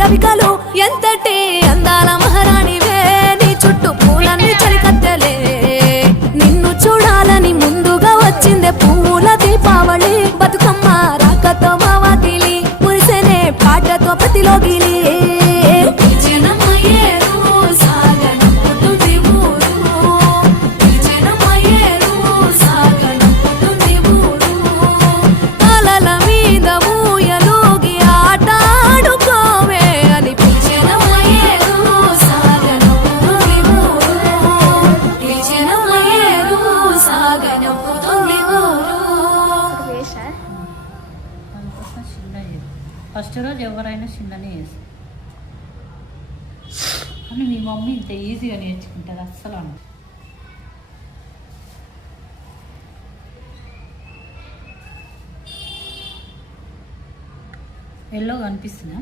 రవికలు ఎంతటి అందాల మహారాణివే నీ చుట్టూ పూలన్నీ చలికత్తెలే నిన్ను చూడాలని ముందుగా వచ్చిందే పువ్వుల దీపావళి బతుకమ్మ రాకతో మా వాకిలి మురిసెనే పాటతో ప్రతిలోగిలి ఫస్ట్ రోజు ఎవరైనా చిన్ననే చేస్తారు కానీ మీ మమ్మీ ఇంత ఈజీగా నేర్చుకుంటుంది అస్సలు అన్న ఎల్లో కనిపిస్తుందా